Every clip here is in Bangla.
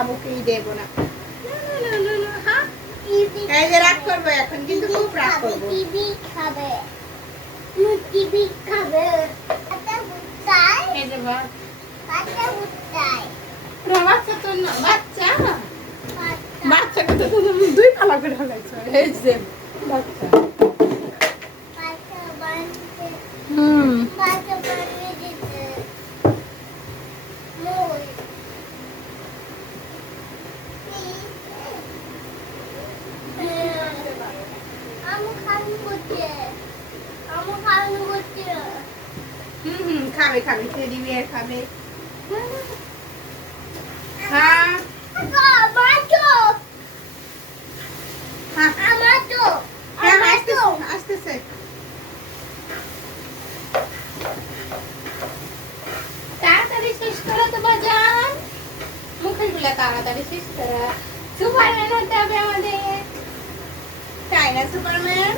বাবুকেই দেবো না। হ্যাঁ এই যে রাগ করবে এখন, কিন্তু খুব রাগ করবো। টিভি খাবে, টিভি খাবে। আটা বুঝাই, এই যে বাবা আটা বুঝাই। বাচ্চা তো না, বাচ্চা বাচ্চাকে তো তুমি দুই পালা করে ফেলাইছো। এই যে বাচ্চা বাচ্চা বানতে, হুম বাচ্চা বানিয়ে দিতে। মই আমি খাবো করছে, আমি খাবো করছে। খাবে খাবে, টেডি বিয়ার খাবে। হ্যাঁ আমার তো, হ্যাঁ আমার তো, হ্যাঁ আমার তো। আসতেছে। তাড়াতাড়ি শেষ করো তো বাজান, মুখের গুলা তাড়াতাড়ি শেষ করো। সুপারম্যান হতে হবে আমাদের, তাই না সুপারম্যান?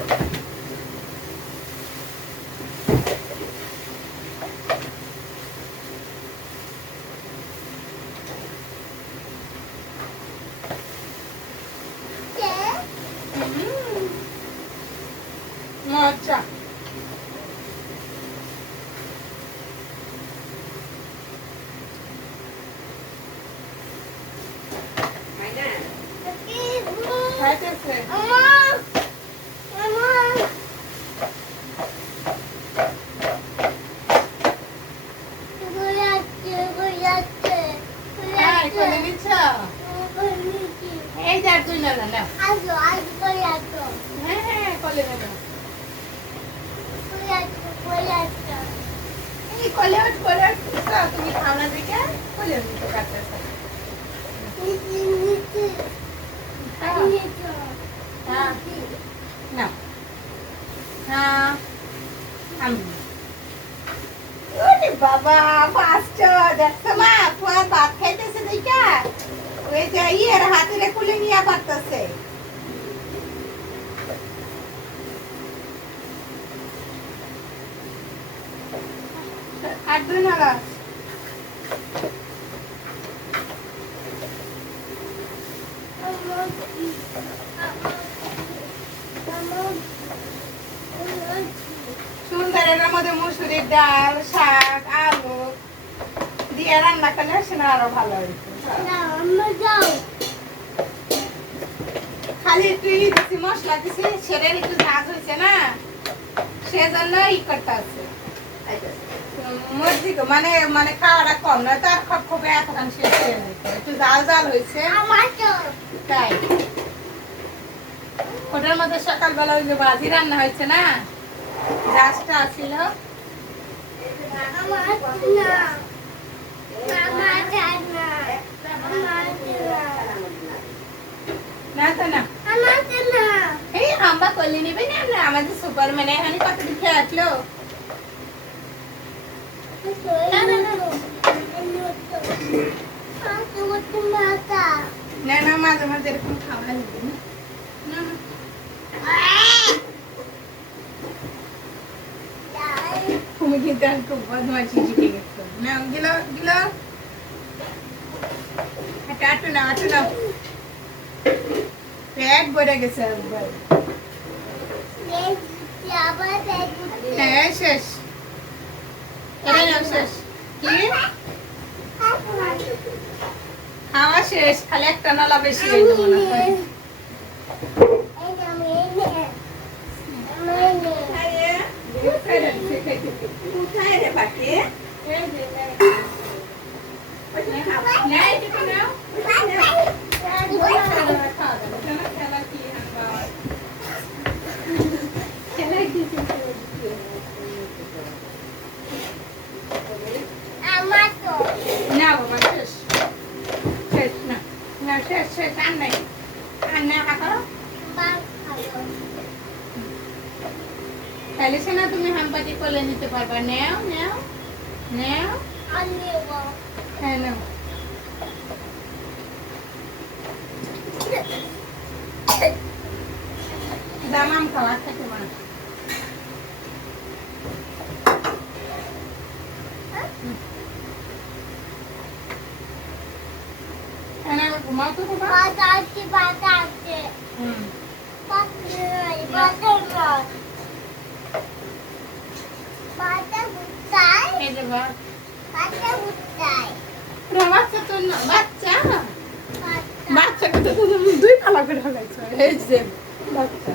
মজা। খাইতেছে। আমার, আমার। ঘুরাচ্ছে, ঘুরাচ্ছে, হ্যাঁ কোলে ঘুরাচ্ছে। নিচ্ছ? ঘুরাচ্ছে। এই যে আর তুই না না না। আসো, আসো, ঘুরাচ্ছে। হ্যাঁ হ্যাঁ কোলে নেবে। ঘুরাচ্ছে, ঘুরাচ্ছে। এই কোলে ওঠ কোলে ওঠ। তুমি খাও না দেখে কোলে নিতে কাটতেছে। নিচে, নিচে। খাও। নিচে। হ্যাঁ না হ্যাঁ আমি ওরে বাবা ফাস্ট দেখছ মা তোমার ভাত খাইতেছে দেখা ওই যে ইয়ের হাতের কুলে নিয়ে পারতেছে। আর দুই নাগাদ আমার, আমার, আমার। সুন্দর এর মধ্যে মুসুরির ডাল শাক আলু দিয়ে রান্না করলে সেটা আরো ভালো হইতো। না, আমরা যাও। খালি একটু ই দিছি মশলা দিছি সেটা একটু ঝাঁজ হয়েছে না সেজন্য ই করতে আছে মসজিদ মানে মানে খাওয়াটা কম না তার খপ খপে এতক্ষণ শেষ হয়ে যেত একটু জাল জাল হয়েছে আমার তো। তাই ওটার মধ্যে সকালবেলা ওই যে বাজি রান্না হয়েছে না জাজটা ছিল আমার না, আমার না, আমার না তো না আমার না। এই আমরা করলে নিবে না আমরা আমাদের সুপারম্যান এখানে কত দিকে আসলো না না মাঝে মাঝে এরকম খাওয়া নিবে না তুমি কিন্তু আর খুব বদমাইশি শিখে গেছো না গেল গেল আটু না পেট ভরে গেছে একবার হ্যাঁ শেষ এটা নাও শেষ কি খাওয়া শেষ খালি একটা নলা বেশি হয়ে গেল মনে হয় কোথায় রে বাকি না বাবা শেষ শেষ না না শেষ শেষ আর নাই আর না হাঁটো তাহলে সে না তুমি হামপাতি কোলে নিতে পারবা নেও নেও নেও হ্যাঁ নাও দামাম খাওয়া খেতে পারো ঘুমাও তো বাবা। বাতা আছে হুম। বাতা কোথায় এই যে ভাত। বাতা কোথায় ওরা বাচ্চা তো না, বাচ্চা বাতা বাচ্চাকে তো তুমি দুই পালা করে ঢালাইছো। এই যে বাচ্চা